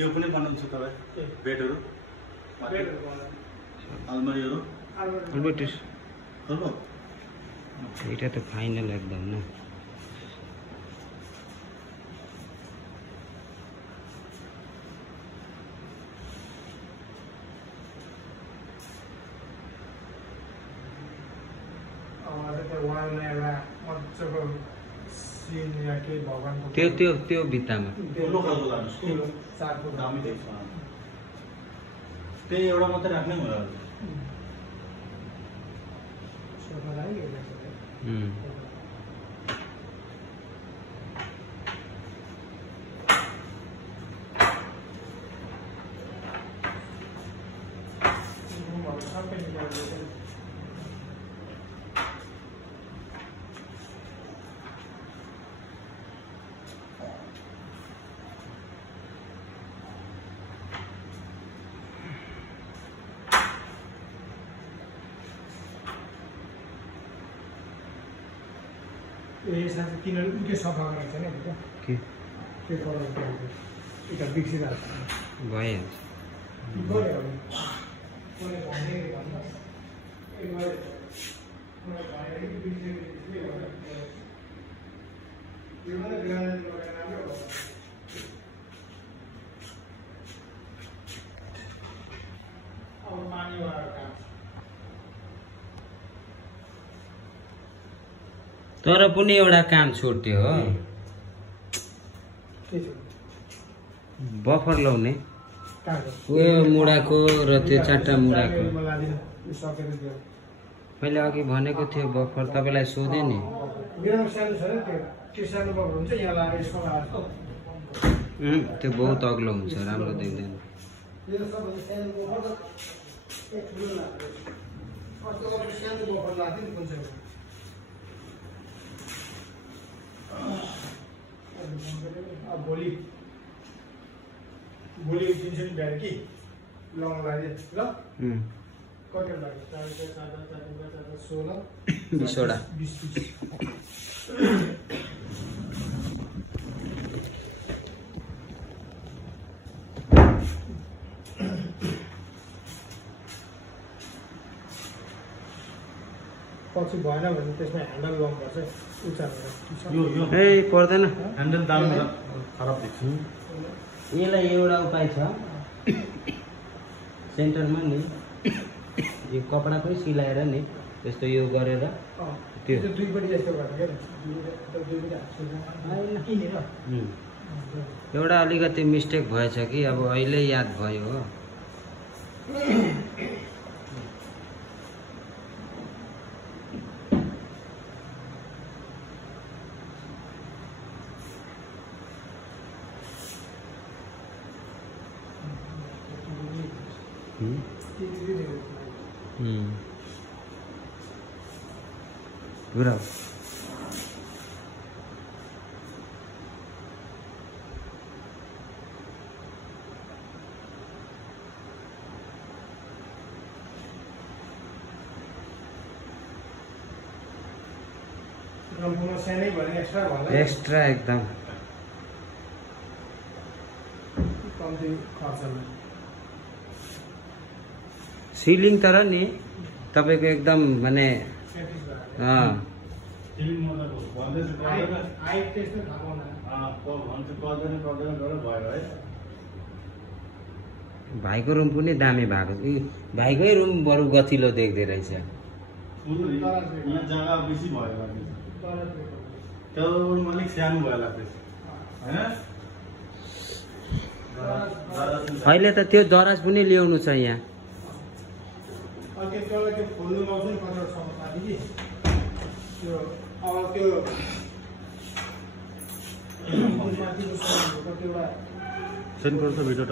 यो पनि बनाउँछ तपाईँ बेडहरू अलमारीहरू এটা তো ফাইনাল একদম না त्यो भित्तामा त्यही एउटा मात्रै राख्नै होला ये साथ किनर उनके सफा गरेको छैन नि के त्यो गराउनु एउटा बिग्सिरहेको छ भइहाल्छ गऱ्यो भने भने भन्नुहोस् एक गऱ्यो मलाई भनेर बिग्सियो यो मलाई ग्राउन्ड लगाएर राम्रो हो अब मानिवाला काम तर पनि एउटा काम छुट्यो हो बफर लाउने उयो मुडाको र त्यो चारटा मुडाको मैले अघि भनेको थियो बफर तपाईलाई सोधे नि त्यो बहुत अग्लो हुन्छ राम्रो देख्दैन भोलि उठिन्छ नि बिहान कि लङ लाग्यो ल कति लाग्यो 20वटा पछि भएन भने त्यसमा ह्यान्डल गर्नुपर्छ ए पर्दैन ह्यान्डल दाम खराब देख्छु यसलाई एउटा उपाय छ सेन्टरमा नि यो कपडा पनि सिलाएर नि त्यस्तो यो गरेर त्यो दुईपट्टि जस्तो एउटा अलिकति मिस्टेक भएछ कि अब अहिले याद भयो हो Bravo. एक्स्ट्रा एकदम सिलिङ तर नि तपाईको एकदम माने भाइको रुम पनि दामी भएको भाइकै रुम बरु गतिलो देख्दै रहेछ अहिले त त्यो दराज पनि ल्याउनु छ यहाँ सेन्ड गर्छ भिडियो